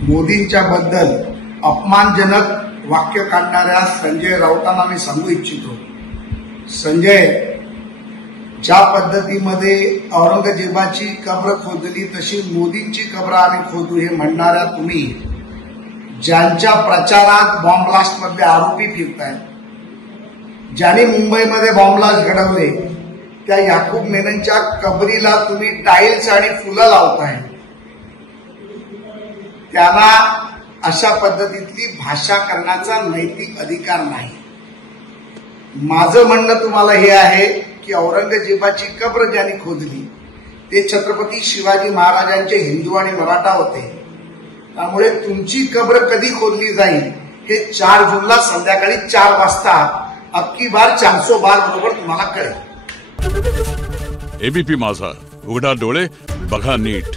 मोदींच्या बद्दल अपमानजनक वाक्य काढणाऱ्या संजय राऊतांना मी सांगू इच्छितो, संजय, ज्या पद्धतीमध्ये औरंगजेबाची कब्र खोदली तशी मोदींची कब्र आम्ही खोदू हे म्हणणाऱ्या तुम्ही, ज्यांच्या प्रचारात बॉम्ब ब्लास्ट मधले आरोपी फिरतायत, ज्यांनी मुंबईमध्ये बॉम्ब ब्लास्ट घडवले, त्या याकूब मेननच्या कबरीला तुम्ही टाईल्स आणि फुलं लावताय, त्यांना अशा पद्धतीतली भाषा करण्याचा नैतिक अधिकार नाही। माझं म्हणणं तुम्हाला हे आहे की औरंगजेबाची कब्र ज्यांनी खोदली ते छत्रपती शिवाजी महाराजांचे हिंदू आणि मराठा होते, त्यामुळे तुमची कब्र कधी खोदली जाईल हे 4 जूनला संध्याकाळी 4 वाजता अबकी बार 412 बरोबर तुम्हाला कळेल। एबीपी माझा, उघडा डोळे बघा नीट।